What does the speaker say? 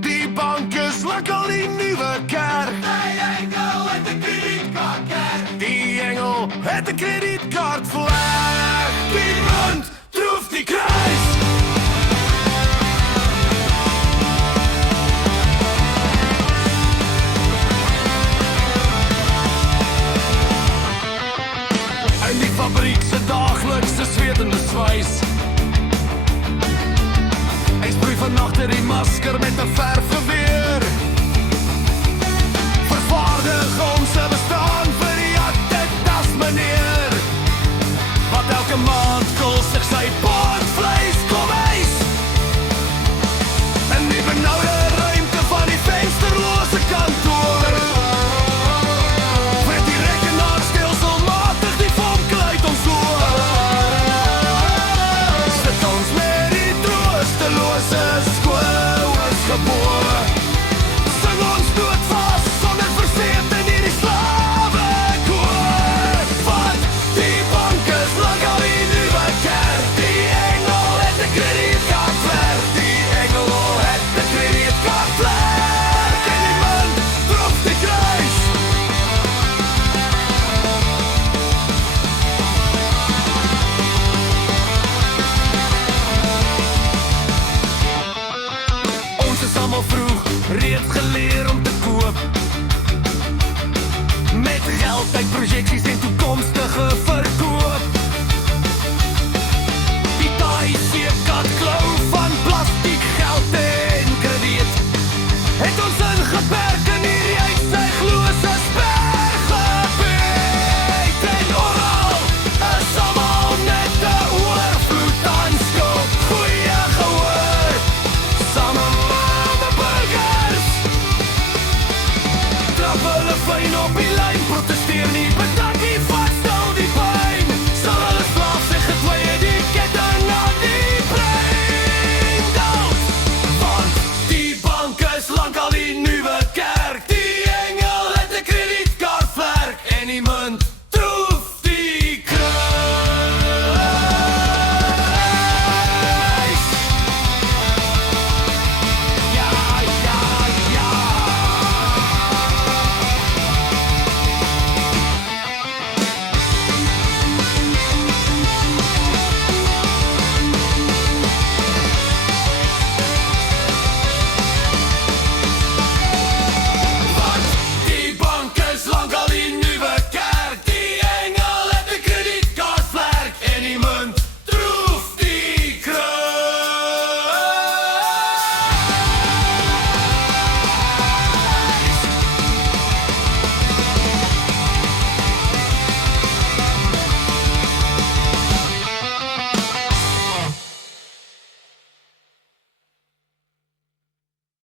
Die bank is lankal die nuwe kerk. Die engel het 'n kredietkaartkerk. Die engel het 'n kredietkaartvlek. Die munt troef die kruis. In die fabriek se daaglikse swetende swys. Hy sproei van agter die masker met 'n verfgeweer. Vervaardig ons se bestaan vir die Adidas meneer. Wat elke maand kos sig sy pot vleis kom eis. In die benauwde ruimte van die vensterlose kantoor. Met die rekenaar stelselmatig die vonk uit ons oor. Sit ons met die troostelose skouers geboor. Sing ons dood vas sonder verseet in hierdie slawekoor. Want die bank is lang al die nuwe kerk. Die engel het 'n kredietkaartwerk. Die engel het 'n kredietkaartwerk. En die munt trof die kruis. Ons is allemaal vroeg reeds geleer om te koop. Met geld uit projecties en toekomstige verkoop. Die taai seekat klou van plastiek geld en krediet het ons ingeperk in hierdie uitziglose spergebied. En oral is allemaal net 'n oorvloed aan skuld. Goeie gehoor, samen met die burgers. Trap hulle fyn op die lyn, protesteer nie, bedank nie, vatstel die pyn. Sal hulle slaaf sy gedwee die ketting aan die brein. Want die bank is lang al